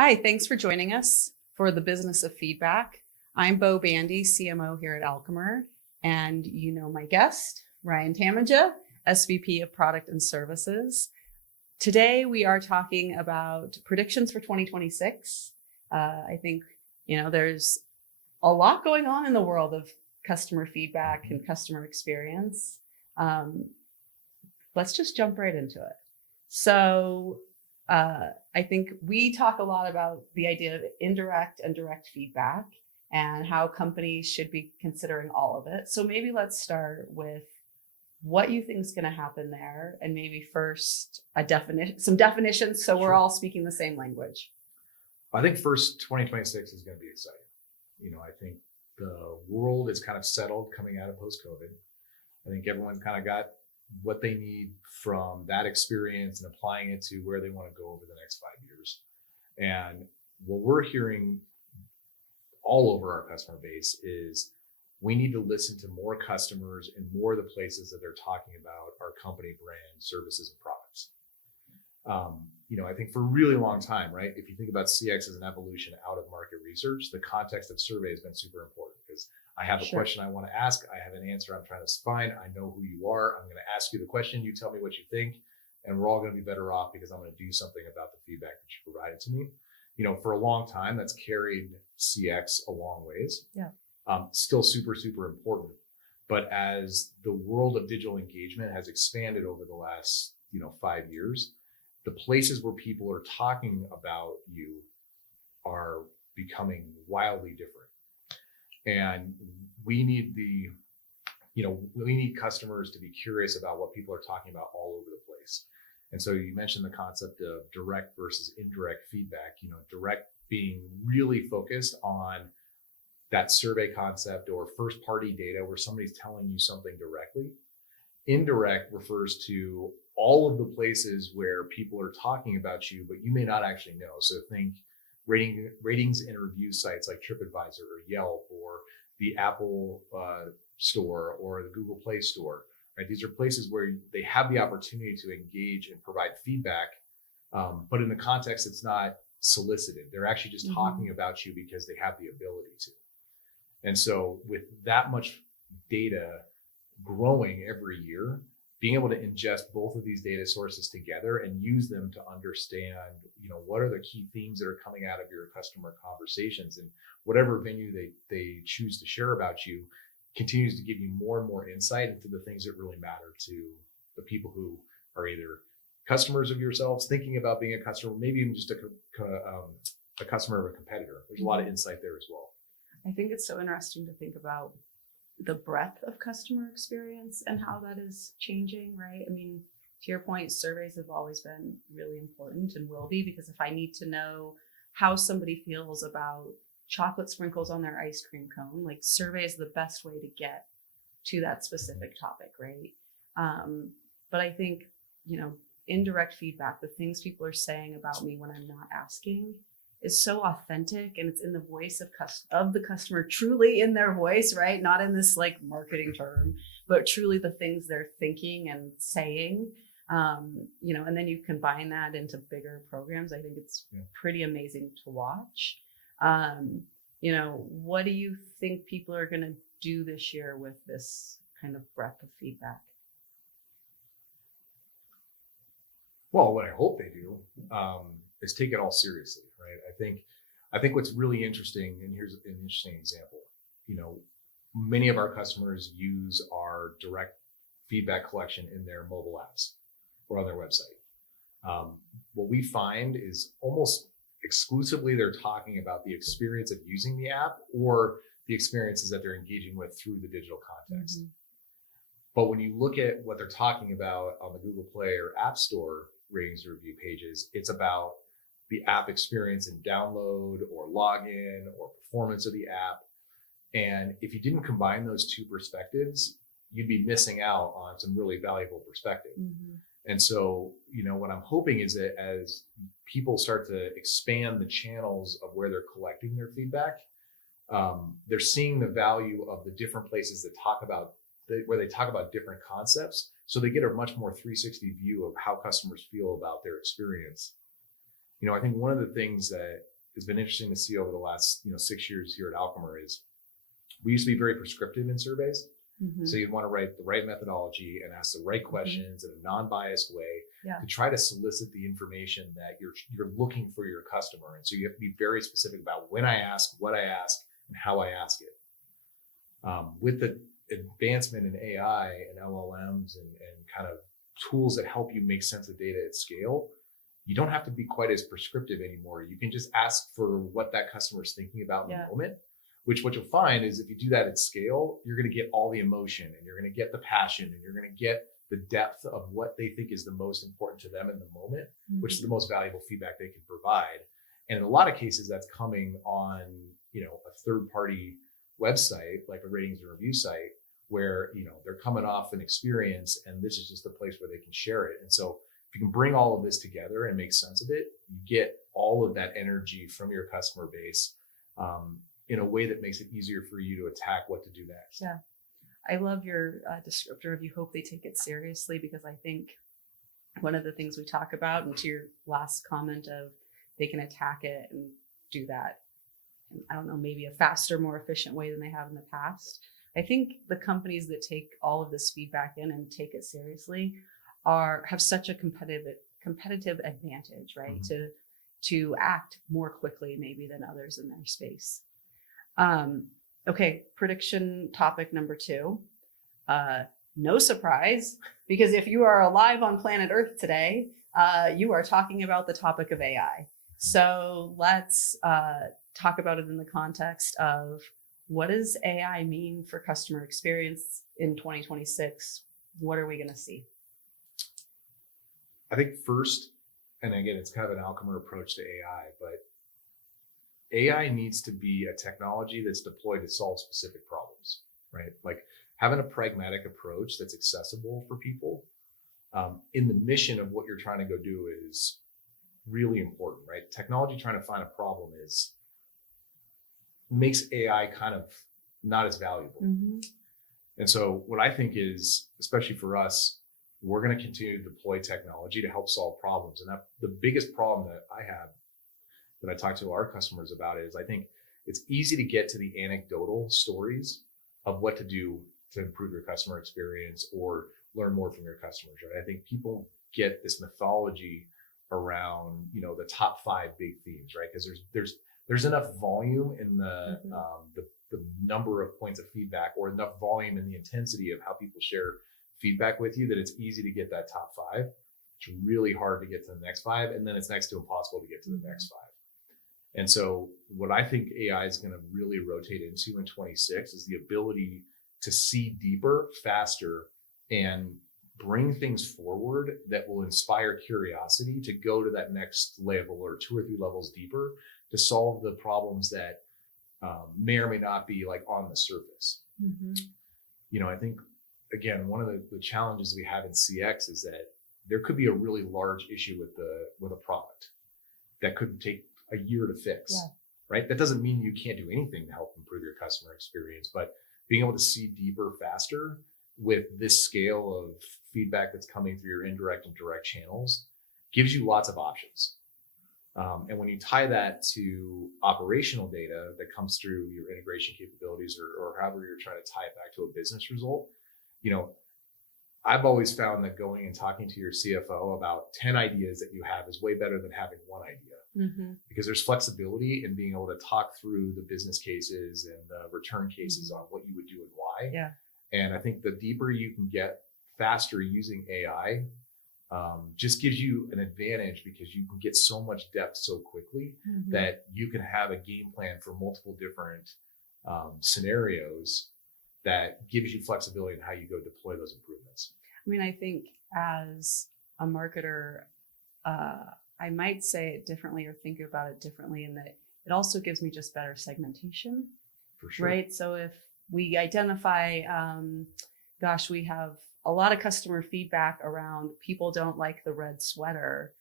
Hi, thanks for joining us for the Business of Feedback. I'm Bo Bandy, CMO here at Alchemer, and you know my guest, Ryan Tamminga, SVP of Product and Services. Today, we are talking about predictions for 2026. I think, there's a lot going on in the world of customer feedback and customer experience. Let's just jump right into it. So I think we talk a lot about the idea of indirect and direct feedback and how companies should be considering all of it. So maybe let's start with what you think is going to happen there, and maybe first some definitions so we're all speaking the same language. I think first 2026 is going to be exciting. I think the world is kind of settled coming out of post-COVID. I think everyone kind of got what they need from that experience and applying it to where they want to go over the next 5 years. And what we're hearing all over our customer base is we need to listen to more customers and more of the places that they're talking about our company brand, services, and products. I think for a really long time, right? If you think about CX as an evolution out of market research, the context of survey has been super important because I have a question I want to ask. I have an answer I'm trying to find. I know who you are. I'm going to ask you the question. You tell me what you think, and we're all going to be better off because I'm going to do something about the feedback that you provided to me. For a long time, that's carried CX a long ways. Yeah. Still super, super important. But as the world of digital engagement has expanded over the last, 5 years, the places where people are talking about you are becoming wildly different. And we need we need customers to be curious about what people are talking about all over the place. And so you mentioned the concept of direct versus indirect feedback, direct being really focused on that survey concept or first party data where somebody's telling you something directly. Indirect refers to all of the places where people are talking about you, but you may not actually know. So think ratings and review sites like TripAdvisor or Yelp or the Apple store or the Google Play store. Right? These are places where they have the opportunity to engage and provide feedback, but in the context, it's not solicited. They're actually just talking about you because they have the ability to. And so with that much data growing every year, being able to ingest both of these data sources together and use them to understand, what are the key themes that are coming out of your customer conversations, and whatever venue they choose to share about you continues to give you more and more insight into the things that really matter to the people who are either customers of yourselves, thinking about being a customer, maybe even just a customer of a competitor. There's a lot of insight there as well. I think it's so interesting to think about the breadth of customer experience and how that is changing, right? I mean, to your point, surveys have always been really important and will be, because if I need to know how somebody feels about chocolate sprinkles on their ice cream cone, like survey is the best way to get to that specific topic, right? But I think, indirect feedback, the things people are saying about me when I'm not asking, is so authentic, and it's in the voice of the customer, truly in their voice, right? Not in this like marketing term, but truly the things they're thinking and saying. And then you combine that into bigger programs. I think it's pretty amazing to watch. What do you think people are going to do this year with this kind of breadth of feedback? Well, what I hope they do is take it all seriously, right? I think what's really interesting, and here's an interesting example. Many of our customers use our direct feedback collection in their mobile apps or on their website. What we find is almost exclusively they're talking about the experience of using the app or the experiences that they're engaging with through the digital context. But when you look at what they're talking about on the Google Play or App Store ratings and review pages, it's about the app experience and download or login or performance of the app. And if you didn't combine those two perspectives, you'd be missing out on some really valuable perspective. And so, what I'm hoping is that as people start to expand the channels of where they're collecting their feedback, they're seeing the value of the different places that where they talk about different concepts. So they get a much more 360 view of how customers feel about their experience. I think one of the things that has been interesting to see over the last 6 years here at Alchemer is we used to be very prescriptive in surveys. So you'd want to write the right methodology and ask the right questions in a non-biased way to try to solicit the information that you're looking for your customer. And so you have to be very specific about when I ask, what I ask, and how I ask it. With the advancement in AI and LLMs and kind of tools that help you make sense of data at scale, you don't have to be quite as prescriptive anymore. You can just ask for what that customer is thinking about in the moment. Which what you'll find is if you do that at scale, you're going to get all the emotion and you're going to get the passion and you're going to get the depth of what they think is the most important to them in the moment, which is the most valuable feedback they can provide. And in a lot of cases, that's coming on, a third-party website, like a ratings and review site, where, they're coming off an experience and this is just a place where they can share it. And so if you can bring all of this together and make sense of it, you get all of that energy from your customer base, in a way that makes it easier for you to attack what to do next. Yeah. I love your descriptor of you hope they take it seriously, because I think one of the things we talk about, and to your last comment of they can attack it and do that, I don't know, maybe a faster, more efficient way than they have in the past. I think the companies that take all of this feedback in and take it seriously have such a competitive advantage, right? To act more quickly maybe than others in their space. Okay, prediction topic number 2. No surprise, because if you are alive on planet Earth today, you are talking about the topic of AI. So let's talk about it in the context of what does AI mean for customer experience in 2026? What are we going to see? I think first, and again, it's kind of an Alchemer approach to AI, but AI needs to be a technology that's deployed to solve specific problems, right? Like having a pragmatic approach that's accessible for people in the mission of what you're trying to go do is really important, right? Technology trying to find a problem makes AI kind of not as valuable. And so what I think is, especially for us, we're going to continue to deploy technology to help solve problems. And the biggest problem that I have that I talk to our customers about is I think it's easy to get to the anecdotal stories of what to do to improve your customer experience or learn more from your customers, right? I think people get this mythology around, the top 5 big themes, right? Because there's enough volume in the number of points of feedback, or enough volume in the intensity of how people share feedback with you, that it's easy to get that top 5. It's really hard to get to the next 5, and then it's next to impossible to get to the next 5. And so what I think AI is going to really rotate into in 26 is the ability to see deeper, faster, and bring things forward that will inspire curiosity to go to that next level or 2 or 3 levels deeper to solve the problems that may or may not be like on the surface. I think, again, one of the challenges we have in CX is that there could be a really large issue with a product that could take a year to fix, right? That doesn't mean you can't do anything to help improve your customer experience, but being able to see deeper, faster with this scale of feedback that's coming through your indirect and direct channels gives you lots of options. And when you tie that to operational data that comes through your integration capabilities or however you're trying to tie it back to a business result, I've always found that going and talking to your CFO about 10 ideas that you have is way better than having one idea. Because there's flexibility in being able to talk through the business cases and the return cases on what you would do and why. And I think the deeper you can get faster using AI, just gives you an advantage because you can get so much depth so quickly that you can have a game plan for multiple different scenarios that gives you flexibility in how you go deploy those improvements. I mean, I think as a marketer, I might say it differently or think about it differently in that it also gives me just better segmentation. For sure. Right. So if we identify, we have a lot of customer feedback around people don't like the red sweater.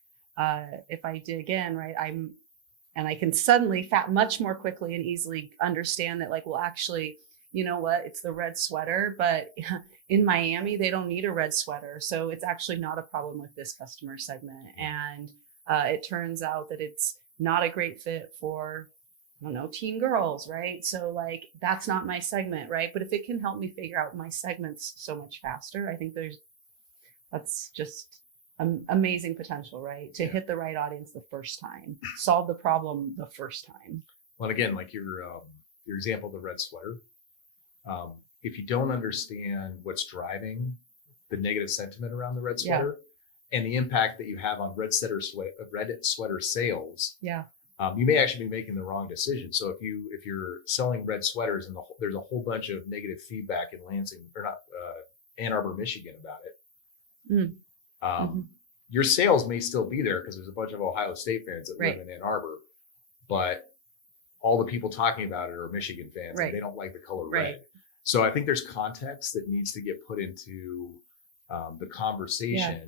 If I dig in, right, I can suddenly much more quickly and easily understand that, like, well, actually, you know what, it's the red sweater, but in Miami, they don't need a red sweater. So it's actually not a problem with this customer segment. And It turns out that it's not a great fit for, I don't know, teen girls, right? So like, that's not my segment, right? But if it can help me figure out my segments so much faster, I think that's just amazing potential, right? To hit the right audience the first time, solve the problem the first time. Well, again, like your example of the red sweater, if you don't understand what's driving the negative sentiment around the red sweater and the impact that you have on red sweater sales, you may actually be making the wrong decision. So if you're selling red sweaters and there's a whole bunch of negative feedback in Lansing or not Ann Arbor, Michigan about it, your sales may still be there because there's a bunch of Ohio State fans that live in Ann Arbor, but all the people talking about it are Michigan fans and they don't like the color red. So I think there's context that needs to get put into the conversation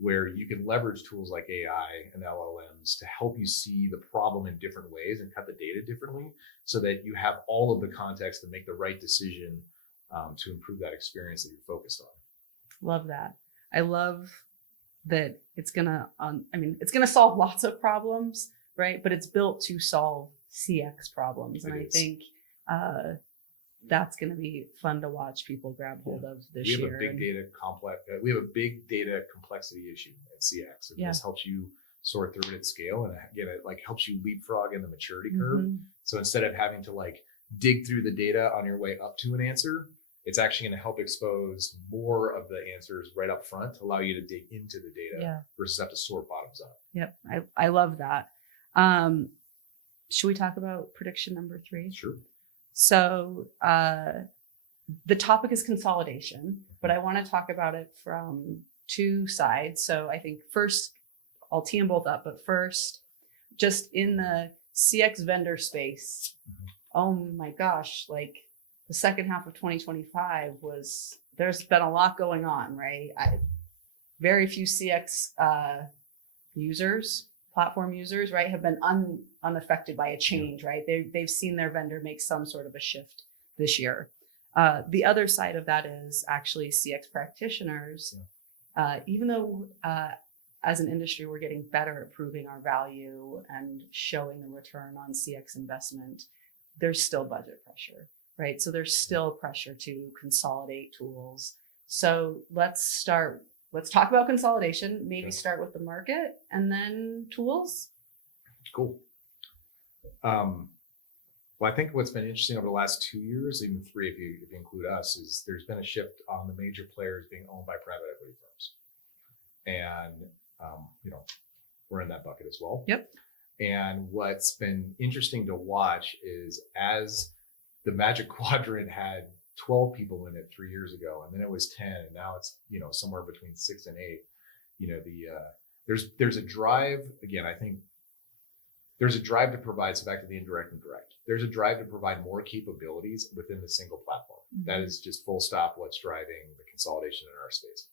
where you can leverage tools like AI and LLMs to help you see the problem in different ways and cut the data differently so that you have all of the context to make the right decision to improve that experience that you're focused on. Love that. I love that it's gonna, it's gonna solve lots of problems, right? But it's built to solve CX problems. And I think that's going to be fun to watch people grab hold of this year. We have a big data complexity issue at CX, and this helps you sort through it at scale, and again, it like helps you leapfrog in the maturity curve. So instead of having to like dig through the data on your way up to an answer, it's actually going to help expose more of the answers right up front to allow you to dig into the data versus have to sort bottoms up. Yep, I love that. Should we talk about prediction number 3? Sure. So the topic is consolidation, but I want to talk about it from 2 sides. So I think first, I'll tee them both up, but first, just in the CX vendor space, oh my gosh, like the second half of 2025 there's been a lot going on, right? Very few CX platform users, right, have been unaffected by a change, right? They've seen their vendor make some sort of a shift this year. The other side of that is actually CX practitioners. Even though as an industry, we're getting better at proving our value and showing the return on CX investment, there's still budget pressure, right? So there's still pressure to consolidate tools. So let's talk about consolidation, maybe start with the market and then tools. Cool. Well, I think what's been interesting over the last 2 years, even 3 if you include us, is there's been a shift on the major players being owned by private equity firms. And, we're in that bucket as well. Yep. And what's been interesting to watch is as the Magic Quadrant had 12 people in it 3 years ago, and then it was 10, and now it's somewhere between 6 and 8. There's a drive. Again, I think there's a drive to provide. So back to the indirect and direct. There's a drive to provide more capabilities within the single platform. That is just full stop what's driving the consolidation in our space.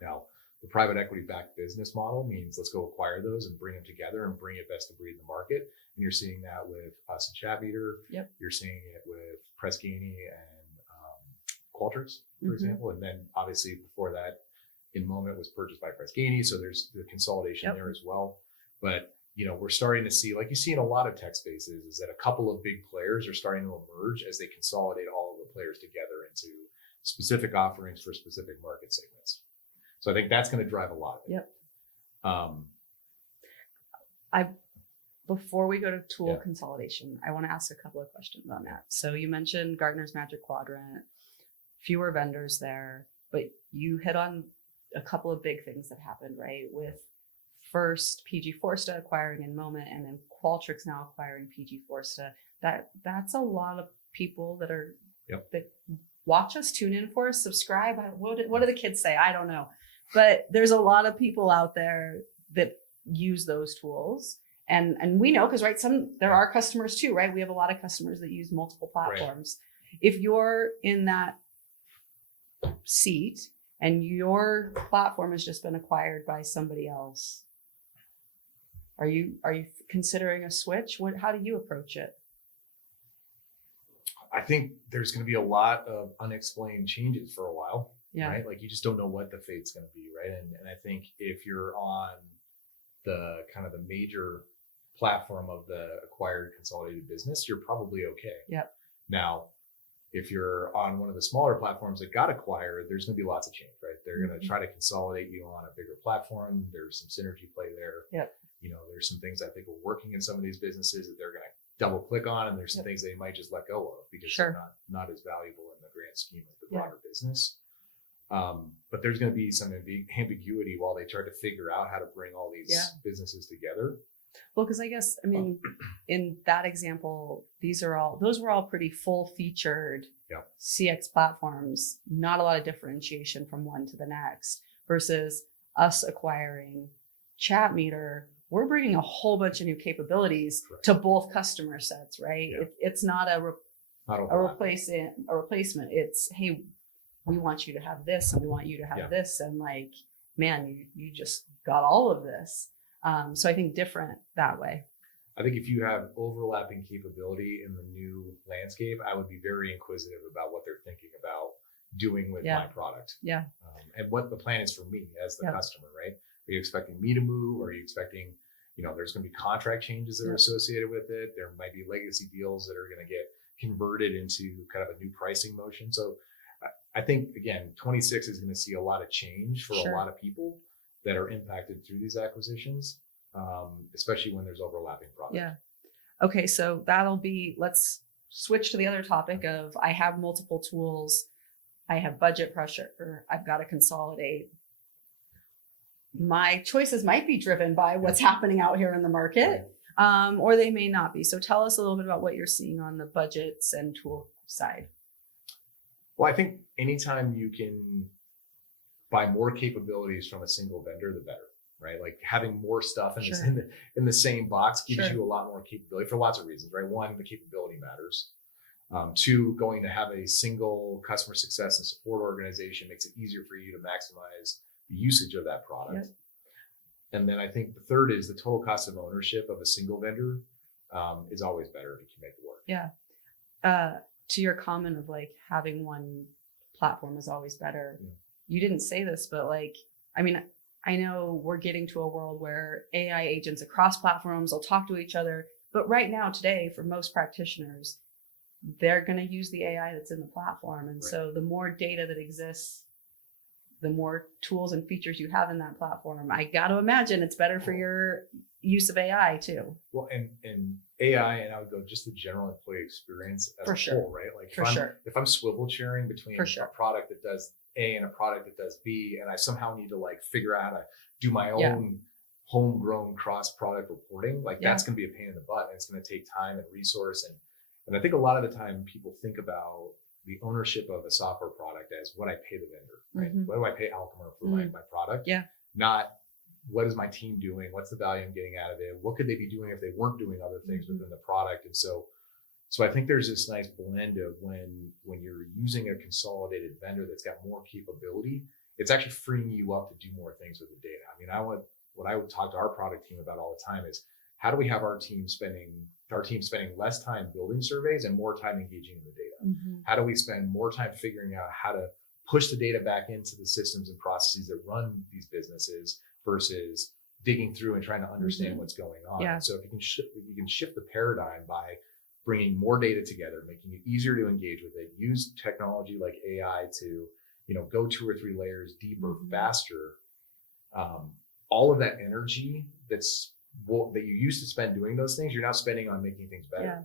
Now, the private equity backed business model means let's go acquire those and bring them together and bring it best of breed in the market. And you're seeing that with us and Chatmeter. Yep. You're seeing it with Pressgani and Qualtrics, for example. And then obviously before that, In Moment was purchased by Pressgani. So there's the consolidation there as well. But, we're starting to see, like you see in a lot of tech spaces, is that a couple of big players are starting to emerge as they consolidate all of the players together into specific offerings for specific market segments. So I think that's going to drive a lot of it. Before we go to tool consolidation, I want to ask a couple of questions on that. So you mentioned Gartner's Magic Quadrant, fewer vendors there, but you hit on a couple of big things that happened, right? With first PG Forsta acquiring In Moment, and then Qualtrics now acquiring PG Forsta. That's a lot of people that are that watch us, tune in for us, subscribe. What do the kids say? I don't know, but there's a lot of people out there that use those tools. And we know, because there are customers too, right? We have a lot of customers that use multiple platforms. Right. If you're in that seat and your platform has just been acquired by somebody else, are you considering a switch? How do you approach it? I think there's going to be a lot of unexplained changes for a while, right? Like you just don't know what the fate's going to be, right? And I think if you're on the kind of the major platform of the acquired consolidated business, you're probably okay. Yep. Now, if you're on one of the smaller platforms that got acquired, there's going to be lots of change, right? They're going to try to consolidate you on a bigger platform. There's some synergy play there. Yep. There's some things I think are working in some of these businesses that they're going to double click on, and there's some things they might just let go of because they're not as valuable in the grand scheme of the broader business. But there's going to be some ambiguity while they try to figure out how to bring all these businesses together. Well, because I guess, I mean, in that example, those were all pretty full featured CX platforms, not a lot of differentiation from one to the next, versus us acquiring Chatmeter. We're bringing a whole bunch of new capabilities to both customer sets, right? Yeah. It's not a replacement. It's, hey, we want you to have this and we want you to have this. And like, man, you just got all of this. So I think different that way. I think if you have overlapping capability in the new landscape, I would be very inquisitive about what they're thinking about doing with my product. Yeah. And what the plan is for me as the customer, right? Are you expecting me to move? Or are you expecting, there's going to be contract changes that are associated with it. There might be legacy deals that are going to get converted into kind of a new pricing motion. So I think, again, 26 is going to see a lot of change for a lot of people that are impacted through these acquisitions, especially when there's overlapping products. Yeah. Okay. So let's switch to the other topic of I have multiple tools. I have budget pressure, or I've got to consolidate. My choices might be driven by what's happening out here in the market, or they may not be. So tell us a little bit about what you're seeing on the budgets and tool side. Well, I think anytime you can buy more capabilities from a single vendor, the better, right? Like having more stuff in the same box gives you a lot more capability for lots of reasons, right? One, the capability matters. Two, going to have a single customer success and support organization makes it easier for you to maximize the usage of that product. Yep. And then I think the third is the total cost of ownership of a single vendor is always better if you can make it work. Yeah. To your comment of like having one platform is always better. Yeah. You didn't say this, but like, I mean, I know we're getting to a world where AI agents across platforms will talk to each other. But right now, today, for most practitioners, they're going to use the AI that's in the platform. And so the more data that exists, the more tools and features you have in that platform, I got to imagine it's better for your use of AI too. Well, and AI, and I would go just the general employee experience as a whole, right? Like if I'm swivel chairing between a product that does A and a product that does B, and I somehow need to like figure out how to do my own homegrown cross product reporting, like that's going to be a pain in the butt, and it's going to take time and resource. And I think a lot of the time people think about the ownership of a software product as what I pay the vendor, right? Mm-hmm. What do I pay Alchemer for my product? Yeah. Not what is my team doing? What's the value I'm getting out of it? What could they be doing if they weren't doing other things within the product? And so I think there's this nice blend of when you're using a consolidated vendor that's got more capability, it's actually freeing you up to do more things with the data. I mean, what I would talk to our product team about all the time is how do we have our team spending less time building surveys and more time engaging in the data? Mm-hmm. How do we spend more time figuring out how to push the data back into the systems and processes that run these businesses versus digging through and trying to understand what's going on? Yeah. So if you can shift the paradigm by bringing more data together, making it easier to engage with it, use technology like AI to, go 2 or 3 layers deeper, faster. All of that energy that you used to spend doing those things, you're now spending on making things better. Yeah.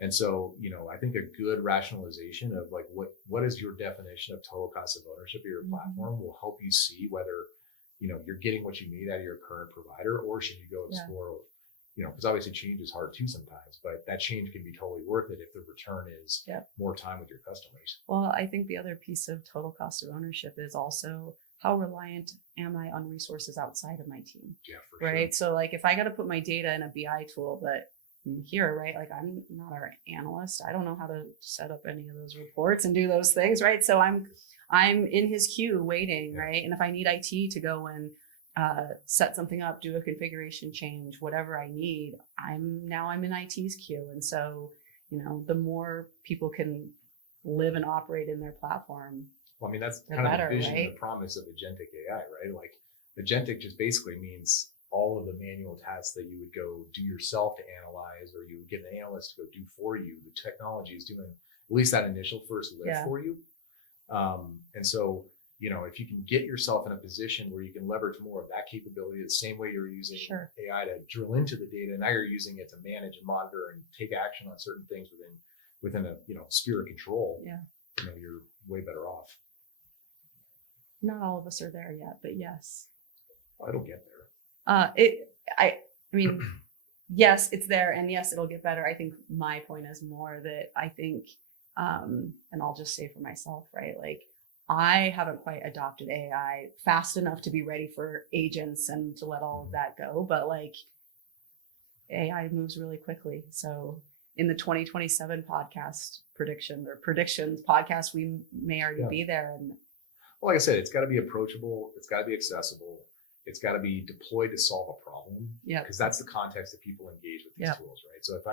And so, I think a good rationalization of like, what is your definition of total cost of ownership of your platform will help you see whether, you're getting what you need out of your current provider, or should you go explore, because obviously change is hard too sometimes, but that change can be totally worth it if the return is more time with your customers. Well, I think the other piece of total cost of ownership is also how reliant am I on resources outside of my team? Yeah, for sure. Right. So like if I got to put my data in a BI tool, but here, right, like I'm not our analyst. I don't know how to set up any of those reports and do those things. Right. So I'm in his queue waiting. Right. And if I need IT to go and set something up, do a configuration change, whatever I need, I'm in IT's queue. And so, the more people can live and operate in their platform. Well, I mean, that's kind of the vision and the promise of agentic AI, right? Like agentic just basically means all of the manual tasks that you would go do yourself to analyze, or you would get an analyst to go do for you, the technology is doing at least that initial first lift for you. And so, if you can get yourself in a position where you can leverage more of that capability the same way you're using AI to drill into the data, now you're using it to manage and monitor and take action on certain things within a sphere of control, you're way better off. Not all of us are there yet, but yes. It'll get there. I mean, yes, it's there, and yes, it'll get better. I think my point is more that I think, and I'll just say for myself, right? Like, I haven't quite adopted AI fast enough to be ready for agents and to let all of that go. But like, AI moves really quickly. So in the 2027 podcast predictions podcast, we may already be there. And well, like I said, it's got to be approachable. It's got to be accessible. It's got to be deployed to solve a problem. Because that's the context that people engage with these tools, right? So if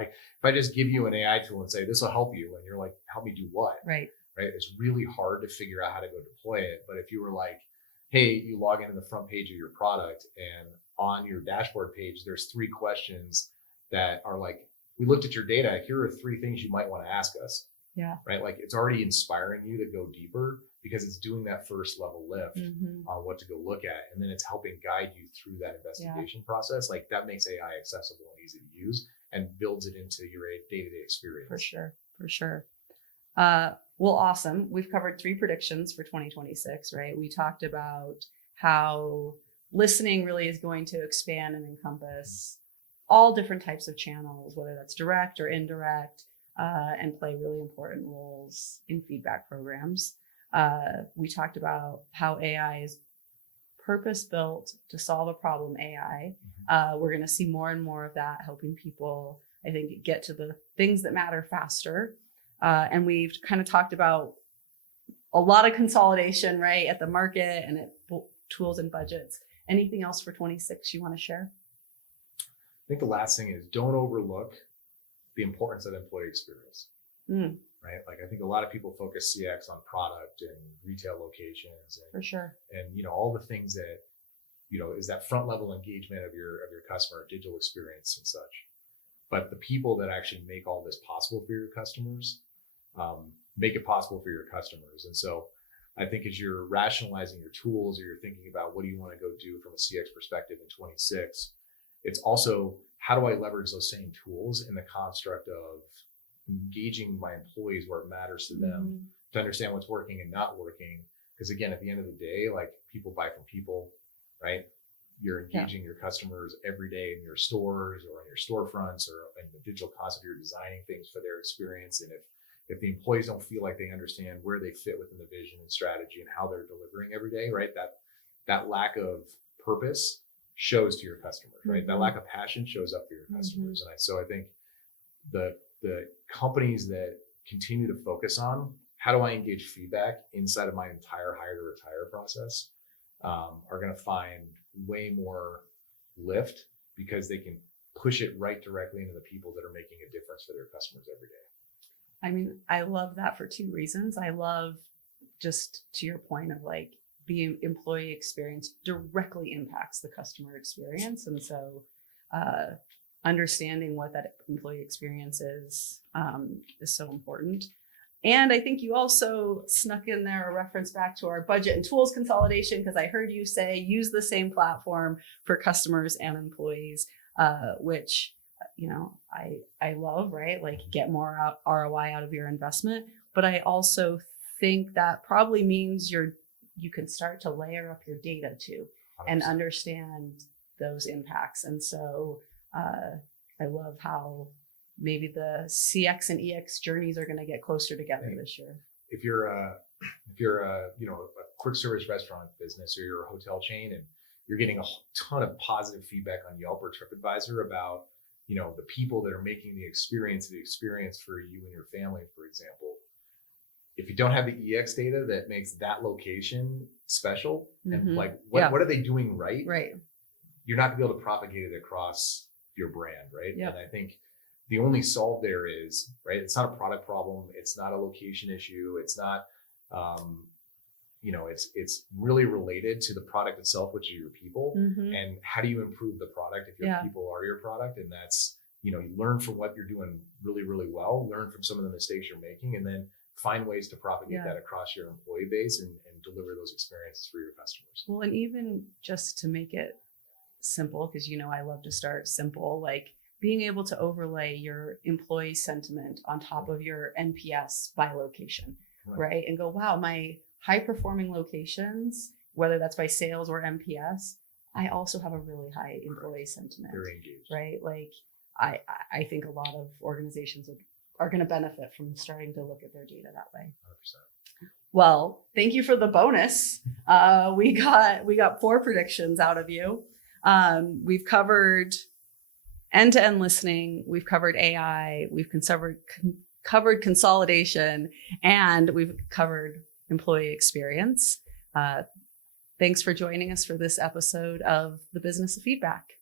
I just give you an AI tool and say, this will help you, and you're like, help me do what? Right. It's really hard to figure out how to go deploy it. But if you were like, hey, you log into the front page of your product, and on your dashboard page, there's 3 questions that are like, we looked at your data. Here are 3 things you might want to ask us. Yeah. Right. Like, it's already inspiring you to go deeper because it's doing that first level lift on what to go look at. And then it's helping guide you through that investigation process. Like, that makes AI accessible and easy to use and builds it into your day-to-day experience. For sure. Well, awesome. We've covered 3 predictions for 2026, right? We talked about how listening really is going to expand and encompass all different types of channels, whether that's direct or indirect, and play really important roles in feedback programs. We talked about how AI is purpose-built to solve a problem AI. We're going to see more and more of that, helping people, I think, get to the things that matter faster. And we've kind of talked about a lot of consolidation, right, at the market and at tools and budgets. Anything else for 26 you want to share? I think the last thing is, don't overlook the importance of employee experience, right? Like, I think a lot of people focus CX on product and retail locations, and, for sure, and all the things that is that front level engagement of your customer, digital experience and such. But the people that actually make all this possible for your customers, make it possible for your customers. And so I think as you're rationalizing your tools, or you're thinking about what do you want to go do from a CX perspective in 26, it's also, how do I leverage those same tools in the construct of engaging my employees where it matters to them, to understand what's working and not working. Because again, at the end of the day, like, people buy from people, right? You're engaging your customers every day in your stores or in your storefronts or in the digital concept. You're designing things for their experience. And if the employees don't feel like they understand where they fit within the vision and strategy and how they're delivering every day, right? That lack of purpose shows to your customers, right? That lack of passion shows up for your customers. And so I think the companies that continue to focus on how do I engage feedback inside of my entire hire to retire process are going to find way more lift, because they can push it right directly into the people that are making a difference for their customers every day. I mean, I love that for 2 reasons. I love, just to your point of like, the employee experience directly impacts the customer experience. And so understanding what that employee experience is so important. And I think you also snuck in there a reference back to our budget and tools consolidation, because I heard you say use the same platform for customers and employees, which, I love, right? Like, get more ROI out of your investment. But I also think that probably means you can start to layer up your data too, 100%. And understand those impacts. And so I love how maybe the CX and EX journeys are going to get closer together this year. If you're a quick service restaurant business, or you're a hotel chain, and you're getting a ton of positive feedback on Yelp or TripAdvisor about the people that are making the experience for you and your family, for example. If you don't have the EX data that makes that location special, and like what are they doing right? Right. You're not gonna be able to propagate it across your brand, right? Yep. And I think the only solve there is, right, it's not a product problem, it's not a location issue, it's not it's really related to the product itself, which are your people. Mhm. And how do you improve the product if your Yeah. people are your product? And that's, you learn from what you're doing really, really well, learn from some of the mistakes you're making, and then find ways to propagate Yeah. that across your employee base and deliver those experiences for your customers. Well, and even just to make it simple, because I love to start simple, like being able to overlay your employee sentiment on top of your NPS by location, right? And go, wow, my high performing locations, whether that's by sales or NPS, I also have a really high employee sentiment, Very engaged. right? Like I think a lot of organizations are going to benefit from starting to look at their data that way. 100%. Well, thank you for the bonus. We got 4 predictions out of you. We've covered end-to-end listening. We've covered AI. We've covered consolidation, and we've covered employee experience. Thanks for joining us for this episode of The Business of Feedback.